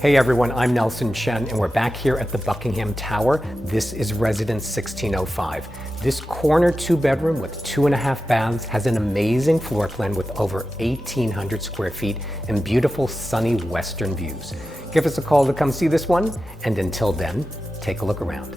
Hey everyone, I'm Nelson Chen and we're back here at the Buckingham Tower. This is residence 1605. This corner 2-bedroom with 2.5 baths has an amazing floor plan with over 1,800 square feet and beautiful sunny western views. Give us a call to come see this one, and until then, take a look around.